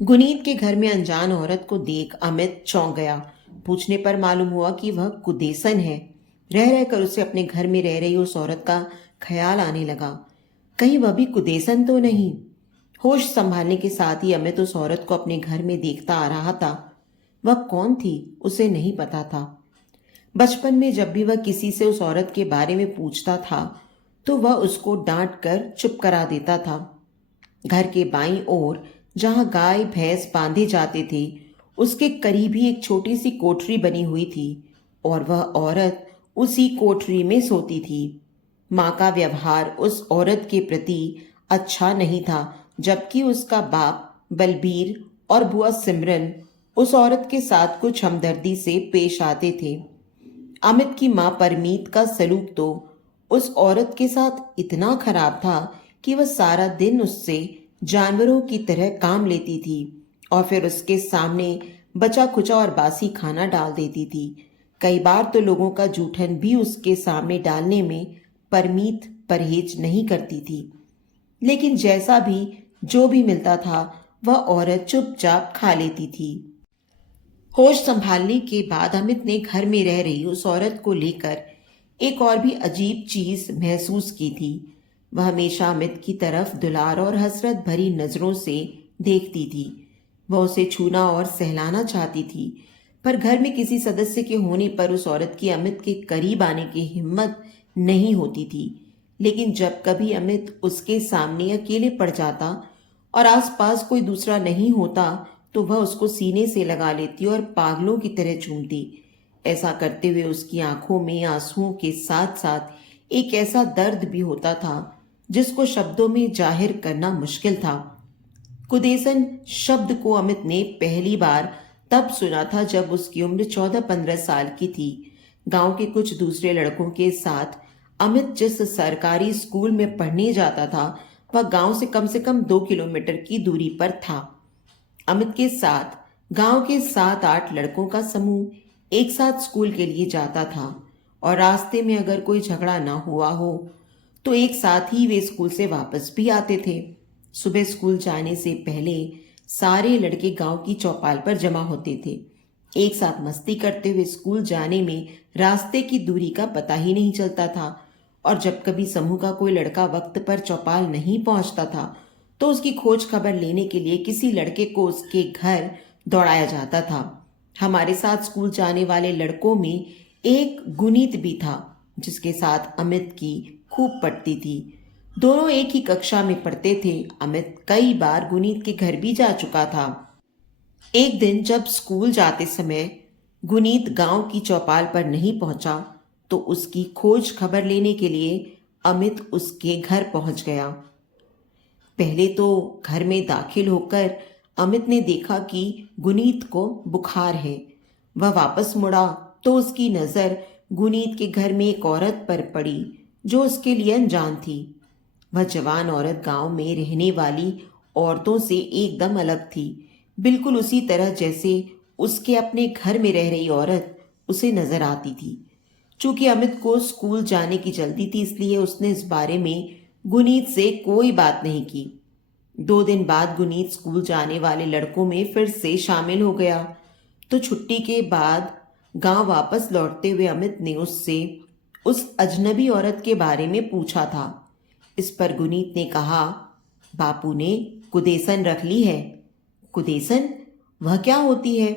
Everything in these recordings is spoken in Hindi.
गुनीत के घर में अनजान औरत को देख अमित चौंक गया। पूछने पर मालूम हुआ कि वह कुदेसन है। रह रहकर उसे अपने घर में रह रही उस औरत का ख्याल आने लगा। कहीं वह भी कुदेसन तो नहीं। होश संभालने के साथ ही अमित उस औरत को अपने घर में देखता आ रहा था। वह कौन थी उसे नहीं पता था। बचपन में जब भी वह किसी से उस औरत के बारे में पूछता था तो वह उसको डांट कर चुप करा देता था। घर के बाईं ओर जहां गाय भैंस बांधे जाते थे उसके करीब ही एक छोटी सी कोठरी बनी हुई थी और वह औरत उसी कोठरी में सोती थी। माँ का व्यवहार उस औरत के प्रति अच्छा नहीं था, जबकि उसका बाप बलबीर और बुआ सिमरन उस औरत के साथ कुछ हमदर्दी से पेश आते थे। अमित की माँ परमीत का सलूक तो उस औरत के साथ इतना खराब था कि वह सारा दिन उससे जानवरों की तरह काम लेती थी और फिर उसके सामने बचा खुचा और बासी खाना डाल देती थी। कई बार तो लोगों का जूठन भी उसके सामने डालने में परमीत परहेज नहीं करती थी। लेकिन जैसा भी जो भी मिलता था वह औरत चुपचाप खा लेती थी। होश संभालने के बाद अमित ने घर में रह रही उस औरत को लेकर एक और भी अजीब चीज महसूस की थी। वह हमेशा अमित की तरफ दुलार और हसरत भरी नजरों से देखती थी। वह उसे छूना और सहलाना चाहती थी, पर घर में किसी सदस्य के होने पर उस औरत की अमित के करीब आने की हिम्मत नहीं होती थी। लेकिन जब कभी अमित उसके सामने अकेले पड़ जाता और आसपास कोई दूसरा नहीं होता तो वह उसको सीने से लगा लेती और पागलों की तरह चूमती। ऐसा करते हुए उसकी आंखों में आंसुओं के साथ साथ एक ऐसा दर्द भी होता था जिसको शब्दों में जाहिर करना मुश्किल था। कुदेसन शब्द को अमित ने पहली बार तब सुना था जब उसकी उम्र 14-15 साल की थी। गांव के कुछ दूसरे लड़कों के साथ अमित जिस सरकारी स्कूल में पढ़ने जाता था वह गांव से कम 2 किलोमीटर की दूरी पर था। अमित के साथ गांव के 7-8 लड़कों का समूह एक साथ स्कूल के लिए जाता था और रास्ते में अगर कोई झगड़ा ना हुआ हो तो एक साथ ही वे स्कूल से वापस भी आते थे। सुबह स्कूल जाने से पहले सारे लड़के गांव की चौपाल पर जमा होते थे। एक साथ मस्ती करते हुए स्कूल जाने में रास्ते की दूरी का पता ही नहीं चलता था और जब कभी समूह का कोई लड़का वक्त पर चौपाल नहीं पहुंचता था तो उसकी खोज खबर लेने के लिए किसी लड़के को उसके घर दौड़ाया जाता था। हमारे साथ स्कूल जाने वाले लड़कों में एक गुनीत भी था जिसके साथ अमित की खूब पटती थी। दोनों एक ही कक्षा में पढ़ते थे। अमित कई बार गुनीत के घर भी जा चुका था। एक दिन जब स्कूल जाते समय गुनीत गांव की चौपाल पर नहीं पहुंचा तो उसकी खोज खबर लेने के लिए अमित उसके घर पहुंच गया। पहले तो घर में दाखिल होकर अमित ने देखा कि गुनीत को बुखार है। वह वापस मुड़ा तो उसकी नजर गुनीत के घर में एक औरत पर पड़ी जो उसके लिए अनजान थी। वह जवान औरत गांव में रहने वाली औरतों से एकदम अलग थी, बिल्कुल उसी तरह जैसे उसके अपने घर में रह रही औरत उसे नजर आती थी। चूंकि अमित को स्कूल जाने की जल्दी थी इसलिए उसने इस बारे में गुनीत से कोई बात नहीं की। 2 दिन बाद गुनीत स्कूल जाने वाले लड़कों में फिर से शामिल हो गया। तो छुट्टी के बाद गांव वापस लौटते हुए अमित ने उससे उस अजनबी औरत के बारे में पूछा था। इस पर गुनीत ने कहा, बापू ने कुदेसन रख ली है। कुदेसन? वह क्या होती है?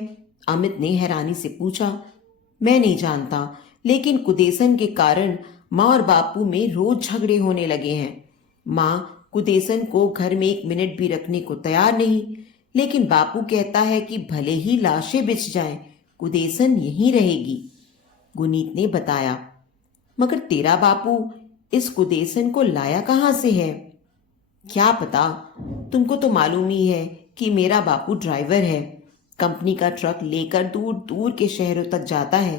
अमित ने हैरानी से पूछा। मैं नहीं जानता, लेकिन कुदेसन के कारण माँ और बापू में रोज झगड़े होने लगे हैं। माँ कुदेसन को घर में 1 मिनट भी रखने को तैयार नहीं, लेकिन बापू कहता है कि भले ही लाशें बिछ जाएं, कुदेसन यहीं रहेगी। गुनीत ने बताया। मगर तेरा बापू इस कुदेसन को लाया कहाँ से है? क्या पता, तुमको तो मालूम ही है कि मेरा बापू ड्राइवर है। कंपनी का ट्रक लेकर दूर दूर के शहरों तक जाता है।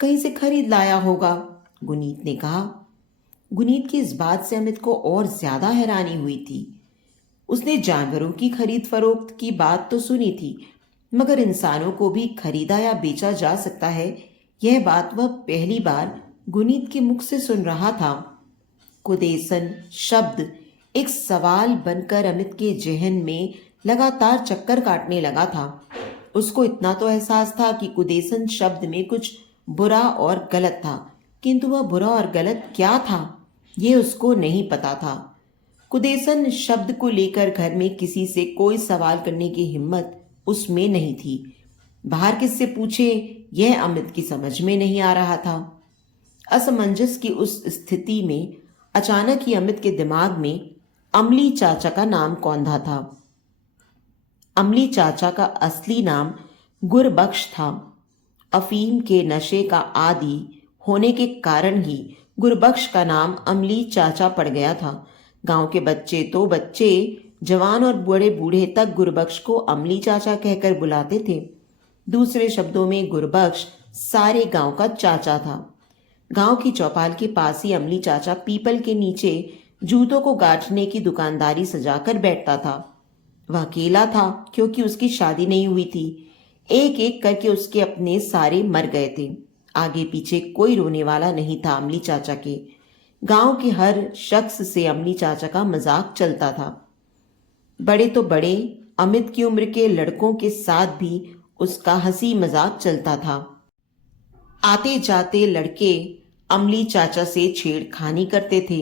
कहीं से खरीद लाया होगा, गुनीत ने कहा। गुनीत की इस बात से अमित को और ज्यादा हैरानी हुई थी। उसने जानवरों की खरीद फरोख्त की बात तो सुनी थी, मगर इंसानों को भी खरीदा या बेचा जा सकता है, यह बात वह पहली बार गुनीत के मुख से सुन रहा था। कुदेसन शब्द एक सवाल बनकर अमित के जहन में लगातार चक्कर काटने लगा था। उसको इतना तो एहसास था कि कुदेसन शब्द में कुछ बुरा और गलत था, किंतु वह बुरा और गलत क्या था ये उसको नहीं पता था। कुदेसन शब्द को लेकर घर में किसी से कोई सवाल करने की हिम्मत उसमें नहीं थी। बाहर किससे पूछे यह अमित की समझ में नहीं आ रहा था। असमंजस की उस स्थिति में अचानक ही अमित के दिमाग में अमली चाचा का नाम कौंधा था। अमली चाचा का असली नाम गुरबख्श था। अफीम के नशे का आदी होने के कारण ही गुरबख्श का नाम अमली चाचा पड़ गया था। गांव के बच्चे तो बच्चे, जवान और बड़े बूढ़े तक गुरबख्श को अमली चाचा कहकर बुलाते थे। दूसरे शब्दों में गुरबख्श सारे गांव का चाचा था। गांव की चौपाल के पास ही अमली चाचा पीपल के नीचे जूतों को गांठने की दुकानदारी सजाकर बैठता था। वह अकेला था क्योंकि उसकी शादी नहीं हुई थी। एक एक करके उसके अपने सारे मर गए थे। आगे पीछे कोई रोने वाला नहीं था अमली चाचा के। गांव के हर शख्स से अमली चाचा का मजाक चलता था। बड़े तो बड़े, अमित की उम्र के लड़कों के साथ भी उसका हंसी मजाक चलता था। आते जाते लड़के अमली चाचा से छेड़खानी करते थे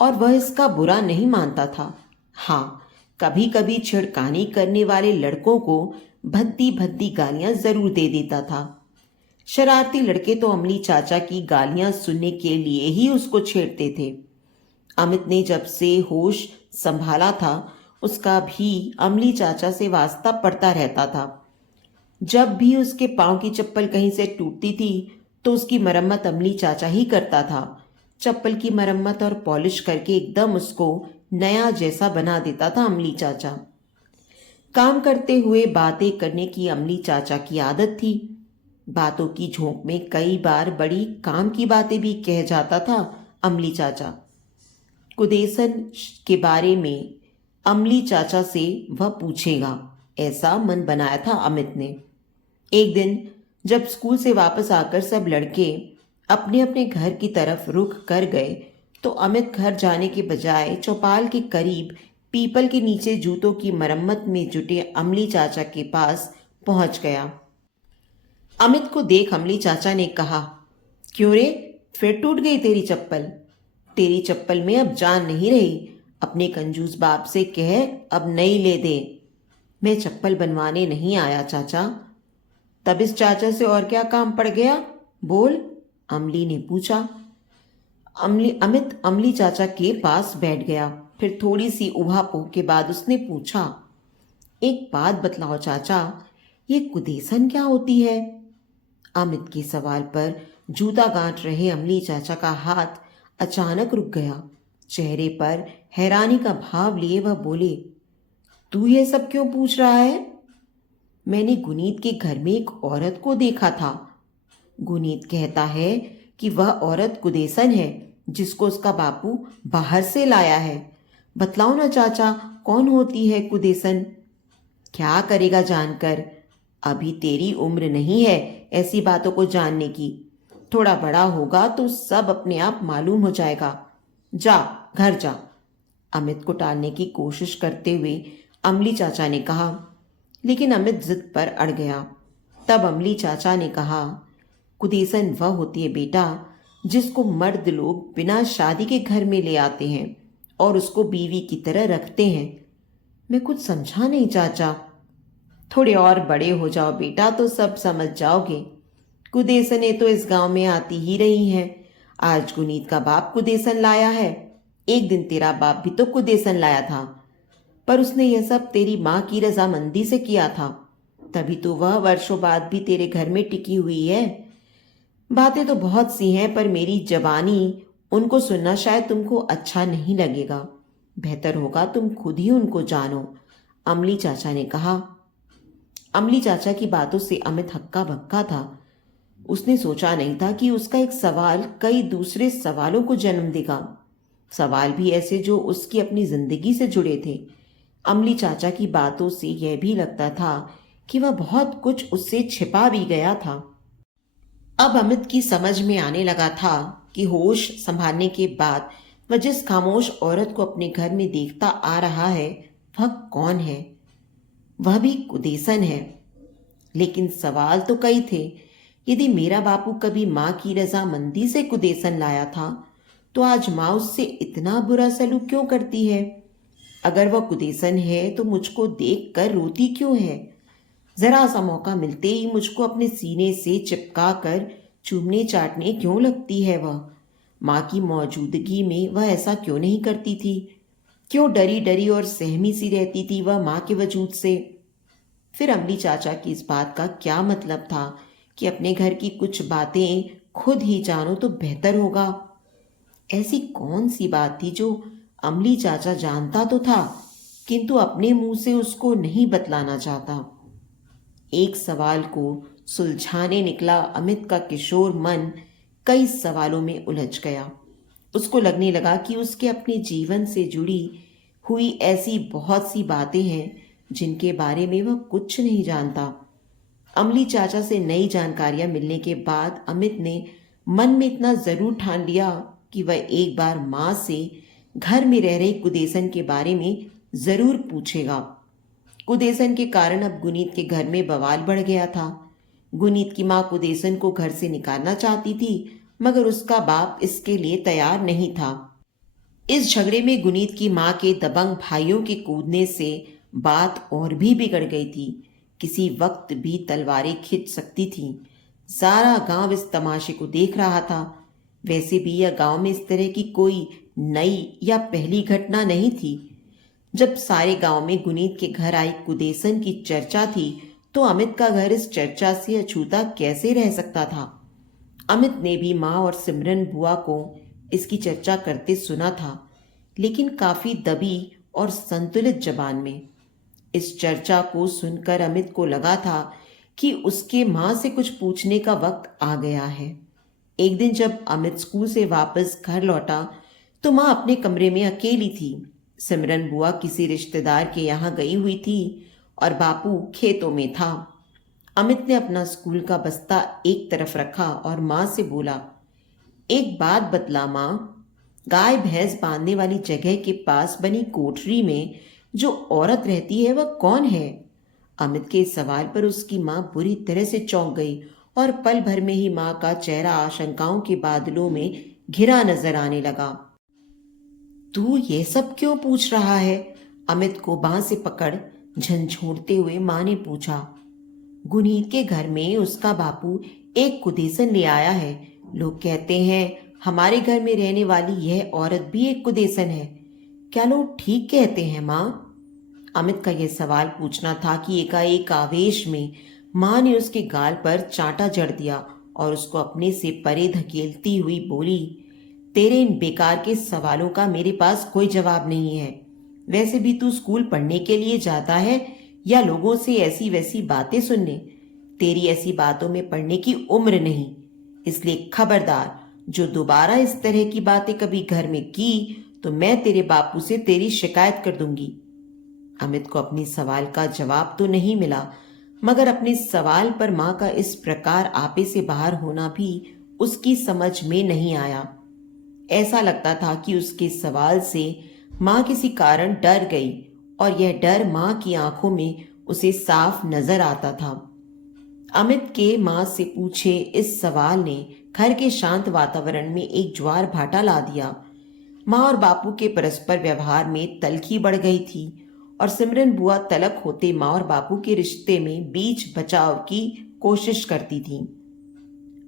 और वह इसका बुरा नहीं मानता था। हाँ, कभी कभी छेड़खानी करने वाले लड़कों को भद्दी भद्दी गालियां जरूर दे देता था। शरारती लड़के तो अमली चाचा की गालियां सुनने के लिए ही उसको छेड़ते थे। अमित ने जब से होश संभाला था उसका भी अमली चाचा से वास्ता पड़ता रहता था। जब भी उसके पांव की चप्पल कहीं से टूटती थी तो उसकी मरम्मत अमली चाचा ही करता था। चप्पल की मरम्मत और पॉलिश करके एकदम उसको नया जैसा बना देता था अमली चाचा। काम करते हुए बातें करने की अमली चाचा की आदत थी। बातों की झोंक में कई बार बड़ी काम की बातें भी कह जाता था अमली चाचा। कुदेसन के बारे में अमली चाचा से वह पूछेगा, ऐसा मन बनाया था अमित ने। एक दिन जब स्कूल से वापस आकर सब लड़के अपने अपने घर की तरफ रुख कर गए तो अमित घर जाने के बजाय चौपाल के करीब पीपल के नीचे जूतों की मरम्मत में जुटे अमली चाचा के पास पहुंच गया। अमित को देख अमली चाचा ने कहा, क्यों रे, फिर टूट गई तेरी चप्पल? तेरी चप्पल में अब जान नहीं रही। अपने कंजूस बाप से कह अब नई ले दे। मैं चप्पल बनवाने नहीं आया चाचा। तब इस चाचा से और क्या काम पड़ गया, बोल? अमली ने पूछा। अमित अमली चाचा के पास बैठ गया। फिर थोड़ी सी उहापोह के बाद उसने पूछा, एक बात बतलाओ चाचा, ये कुदेसन क्या होती है? अमित के सवाल पर जूता गांठ रहे अमली चाचा का हाथ अचानक रुक गया। चेहरे पर हैरानी का भाव लिए वह बोले, तू ये सब क्यों पूछ रहा है? मैंने गुनीत के घर में एक औरत को देखा था। गुनीत कहता है कि वह औरत कुदेसन है जिसको उसका बापू बाहर से लाया है। बतलाओ ना चाचा, कौन होती है कुदेसन? क्या करेगा जानकर? अभी तेरी उम्र नहीं है ऐसी बातों को जानने की। थोड़ा बड़ा होगा तो सब अपने आप मालूम हो जाएगा। जा घर जा। अमित को टालने की कोशिश करते हुए अमली चाचा ने कहा, लेकिन अमित जिद पर अड़ गया। तब अमली चाचा ने कहा, कुदेसन वह होती है बेटा जिसको मर्द लोग बिना शादी के घर में ले आते हैं और उसको बीवी की तरह रखते हैं। मैं कुछ समझा नहीं चाचा। थोड़े और बड़े हो जाओ बेटा तो सब समझ जाओगे। कुदेसनें तो इस गांव में आती ही रही हैं। आज गुनीत का बाप कुदेसन लाया है, एक दिन तेरा बाप भी तो कुदेसन लाया था, पर उसने यह सब तेरी माँ की रजामंदी से किया था, तभी तो वह वर्षों बाद भी तेरे घर में टिकी हुई है। बातें तो बहुत सी हैं पर मेरी जबानी उनको सुनना शायद तुमको अच्छा नहीं लगेगा। बेहतर होगा तुम खुद ही उनको जानो, अमली चाचा ने कहा। अमली चाचा की बातों से अमित हक्का बक्का था। उसने सोचा नहीं था कि उसका एक सवाल कई दूसरे सवालों को जन्म देगा, सवाल भी ऐसे जो उसकी अपनी जिंदगी से जुड़े थे। अमली चाचा की बातों से यह भी लगता था कि वह बहुत कुछ उससे छिपा भी गया था। अब अमित की समझ में आने लगा था कि होश संभालने के बाद वह जिस खामोश औरत को अपने घर में देखता आ रहा है वह कौन है। वह भी कुदेसन है। लेकिन सवाल तो कई थे। यदि मेरा बापू कभी माँ की रजामंदी से कुदेसन लाया था, तो आज माँ उससे इतना बुरा सलूक क्यों करती है? अगर वह कुदेसन है तो मुझको देख कर रोती क्यों है? जरा सा मौका मिलते ही मुझको अपने सीने से चिपका कर चूमने चाटने क्यों लगती है वह? माँ की मौजूदगी में वह ऐसा क्यों नहीं करती थी? क्यों डरी डरी और सहमी सी रहती थी वह माँ के वजूद से? फिर अमली चाचा की इस बात का क्या मतलब था कि अपने घर की कुछ बातें खुद ही जानो तो बेहतर होगा? ऐसी कौन सी बात थी जो अमली चाचा जानता तो था, किंतु अपने मुंह से उसको नहीं बतलाना चाहता? एक सवाल को सुलझाने निकला अमित का किशोर मन कई सवालों में उलझ गया। उसको लगने लगा कि उसके अपने जीवन से जुड़ी हुई ऐसी बहुत सी बातें हैं जिनके बारे में वह कुछ नहीं जानता। अमली चाचा से नई जानकारियां मिलने के बाद अमित ने मन में इतना जरूर ठान लिया कि वह एक बार माँ से घर में रह रही कुदेसन के बारे में जरूर पूछेगा। कुदेसन के कारण अब गुनीत के घर में बवाल बढ़ गया था। गुनीत की माँ कुदेसन को घर से निकालना चाहती थी, मगर उसका बाप इसके लिए तैयार नहीं था। इस झगड़े में गुनीत की माँ के दबंग भाइयों के कूदने से बात और भी बिगड़ गई थी। किसी वक्त भी तलवारें खिंच सकती थीं। सारा गांव इस तमाशे को देख रहा था। वैसे भी यह गांव में इस तरह की कोई नई या पहली घटना नहीं थी। जब सारे गांव में गुनीत के घर आई कुदेसन की चर्चा थी, तो अमित का घर इस चर्चा से अछूता कैसे रह सकता था? अमित ने भी माँ और सिमरन बुआ को इसकी चर्चा करते सुना था, लेकिन काफी दबी और संतुलित जबान में। इस चर्चा को सुनकर अमित को लगा था कि उसके माँ से कुछ पूछने का वक्त आ गया है। एक दिन जब अमित स्कूल से वापस घर लौटा, तो माँ अपने कमरे में अकेली थी। सिमरन बुआ किसी रिश्तेदार के यहाँ गई हुई थी और बापू खेतों में था। अमित ने अपना स्कूल का बस्ता एक तरफ रखा और माँ से बोला, एक बात बतला माँ, गाय भैंस बांधने वाली जगह के पास बनी कोठरी में जो औरत रहती है वह कौन है? अमित के इस सवाल पर उसकी माँ बुरी तरह से चौंक गई और पल भर में ही माँ का चेहरा आशंकाओं के बादलों में घिरा नजर आने लगा। तू ये सब क्यों पूछ रहा है? अमित को बांह से पकड़ झंझोड़ते हुए माँ ने पूछा। गुनीत के घर में उसका बापू एक कुदेसन ले आया है। लोग कहते हैं हमारे घर में रहने वाली यह औरत भी एक कुदेसन है। क्या लोग ठीक कहते हैं माँ? अमित का यह सवाल पूछना था कि एकाएक आवेश में माँ ने उसके गाल पर चांटा जड़ दिया और उसको अपने से परे धकेलती हुई बोली, तेरे इन बेकार के सवालों का मेरे पास कोई जवाब नहीं है। वैसे भी तू स्कूल पढ़ने के लिए जाता है या लोगों से ऐसी वैसी बातें सुनने? तेरी ऐसी बातों में पढ़ने की उम्र नहीं। इसलिए खबरदार, जो दोबारा इस तरह की बातें कभी घर में की तो मैं तेरे बापू से तेरी शिकायत कर दूंगी। अमित को अपनी सवाल का जवाब तो नहीं मिला, मगर अपने सवाल पर माँ का इस प्रकार आपे से बाहर होना भी उसकी समझ में नहीं आया। ऐसा लगता था कि उसके सवाल से माँ किसी कारण डर गई और यह डर माँ की आंखों में उसे साफ नजर आता था। अमित के माँ से पूछे इस सवाल ने घर के शांत वातावरण में एक ज्वार भाटा ला दिया। माँ और बापू के परस्पर व्यवहार में तलखी बढ़ गई थी और सिमरन बुआ तलक होते माँ और बापू के रिश्ते में बीच बचाव की कोशिश करती थी।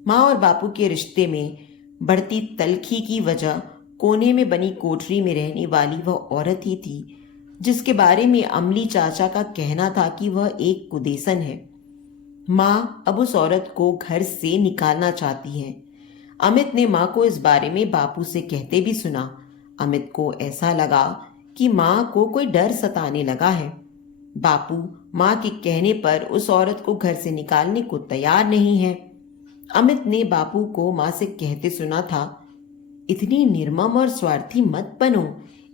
माँ और बापू के रिश्ते में बढ़ती तलखी की वजह कोने में बनी कोठरी में रहने वाली वह औरत ही थी, जिसके बारे में अमली चाचा का कहना था कि वह एक कुदेसन है। माँ अब उस औरत को घर से निकालना चाहती है। अमित ने माँ को इस बारे में बापू से कहते भी सुना। अमित को ऐसा लगा कि माँ को कोई डर सताने लगा है। बापू माँ के कहने पर उस औरत को घर से निकालने को तैयार नहीं है। अमित ने बापू को माँ से कहते सुना था, इतनी निर्मम और स्वार्थी मत बनो।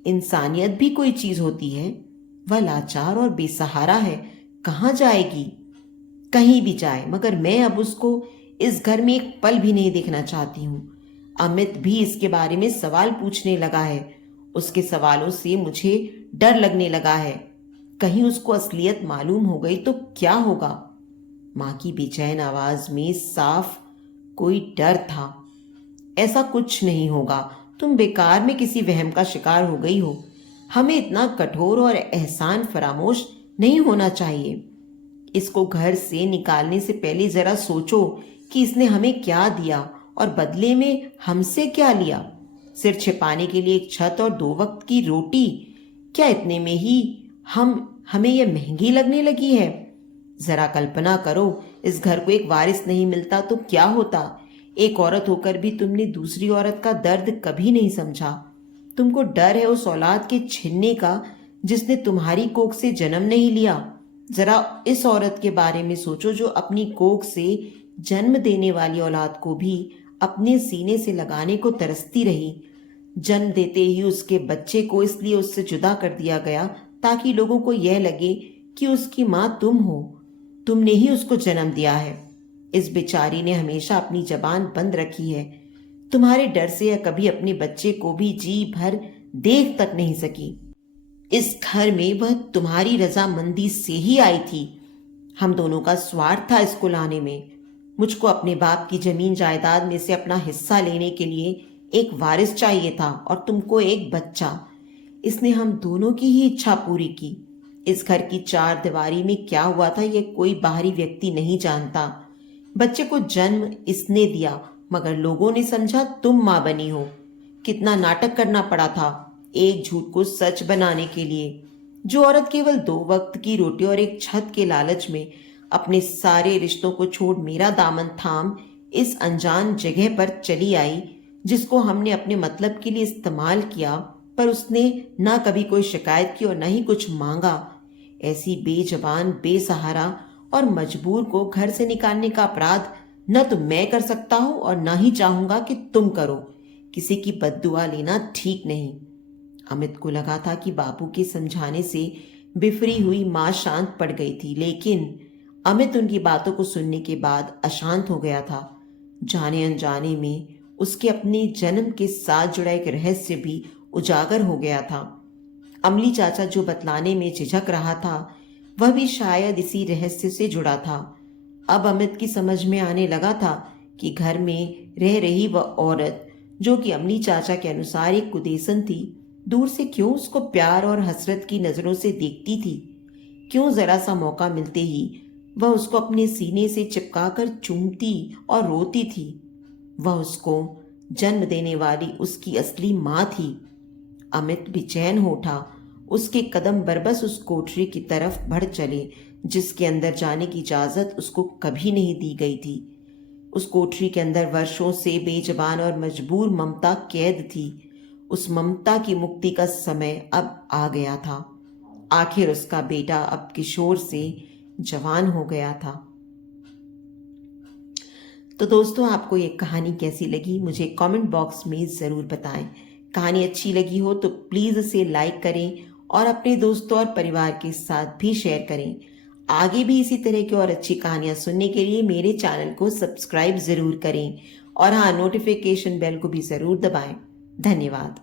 इंसानियत भी कोई चीज होती है। वह लाचार और बेसहारा है, कहाँ जाएगी? कहीं भी जाए, मगर मैं अब उसको इस घर में एक पल भी नहीं देखना चाहती हूँ। अमित भी इसके बारे में सवाल पूछने लगा है। उसके सवालों से मुझे डर लगने लगा है। कहीं उसको असलियत मालूम हो गई तो क्या होगा? माँ की बेचैन आवाज में साफ कोई डर था। ऐसा कुछ नहीं होगा, तुम बेकार में किसी वहम का शिकार हो गई हो। हमें इतना कठोर और एहसान फरामोश नहीं होना चाहिए। इसको घर से निकालने से पहले जरा सोचो कि इसने हमें क्या दिया और बदले में हमसे क्या लिया। सिर छिपाने के लिए एक छत और 2 वक्त की रोटी, क्या इतने में ही हमें यह महंगी लगने लगी है? जरा कल्पना करो, इस घर को एक वारिस नहीं मिलता तो क्या होता। एक औरत होकर भी तुमने दूसरी औरत का दर्द कभी नहीं समझा। तुमको डर है उस औलाद के छीनने का जिसने तुम्हारी कोख से जन्म नहीं लिया। जरा इस औरत के बारे में सोचो जो अपनी कोख से जन्म देने वाली औलाद को भी अपने सीने से लगाने को तरसती रही। जन्म देते ही उसके बच्चे को इसलिए उससे जुदा कर दिया गया ताकि लोगों को यह लगे कि उसकी माँ तुम हो, तुमने ही उसको जन्म दिया है। इस बेचारी ने हमेशा अपनी जबान बंद रखी है। तुम्हारे डर से यह कभी अपने बच्चे को भी जी भर देख तक नहीं सकी। इस घर में वह तुम्हारी रजामंदी से ही आई थी। हम दोनों का स्वार्थ था इसको लाने में। मुझको अपने बाप की जमीन जायदाद में से अपना हिस्सा लेने के लिए एक वारिस चाहिए था और तुमको एक बच्चा। इसने हम दोनों की ही इच्छा पूरी की। इस घर की 4 दीवारी में क्या हुआ था यह कोई बाहरी व्यक्ति नहीं जानता। बच्चे को जन्म इसने दिया, मगर लोगों ने समझा तुम मां बनी हो। कितना नाटक करना पड़ा था एक झूठ को सच बनाने के लिए। जो औरत केवल 2 वक्त की रोटी और एक छत के लालच में अपने सारे रिश्तों को छोड़ मेरा दामन थाम इस अनजान जगह पर चली आई, जिसको हमने अपने मतलब के लिए इस्तेमाल किया, पर उसने ना कभी कोई शिकायत की और न ही कुछ मांगा। ऐसी बेजबान, बेसहारा और मजबूर को घर से निकालने का अपराध न तो मैं कर सकता हूं और ना ही चाहूंगा कि तुम करो। किसी की बद्दुआ लेना ठीक नहीं। अमित को लगा था कि बापू के समझाने से बिफरी हुई मां शांत पड़ गई थी, लेकिन अमित उनकी बातों को सुनने के बाद अशांत हो गया था। जाने अनजाने में उसके अपने जन्म के साथ जुड़ा एक रहस्य भी उजागर हो गया था। अमली चाचा जो बतलाने में झिझक रहा था, वह भी शायद इसी रहस्य से जुड़ा था। अब अमित की समझ में आने लगा था कि घर में रह रही वह औरत, जो कि अमली चाचा के अनुसार एक कुदेसन थी, दूर से क्यों उसको प्यार और हसरत की नजरों से देखती थी। क्यों जरा सा मौका मिलते ही वह उसको अपने सीने से चिपकाकर चूमती और रोती थी। वह उसको जन्म देने वाली उसकी असली मां थी। अमित बेचैन हो उठा। उसके कदम बरबस उस कोठरी की तरफ बढ़ चले जिसके अंदर जाने की इजाजत उसको कभी नहीं दी गई थी। उस कोठरी के अंदर वर्षों से बेजबान और मजबूर ममता कैद थी। उस ममता की मुक्ति का समय अब आ गया था। आखिर उसका बेटा अब किशोर से जवान हो गया था। तो दोस्तों, आपको ये कहानी कैसी लगी मुझे कमेंट बॉक्स में ज़रूर बताएं। कहानी अच्छी लगी हो तो प्लीज़ इसे लाइक करें और अपने दोस्तों और परिवार के साथ भी शेयर करें। आगे भी इसी तरह की और अच्छी कहानियां सुनने के लिए मेरे चैनल को सब्सक्राइब ज़रूर करें और हाँ, नोटिफिकेशन बेल को भी ज़रूर दबाएं। धन्यवाद।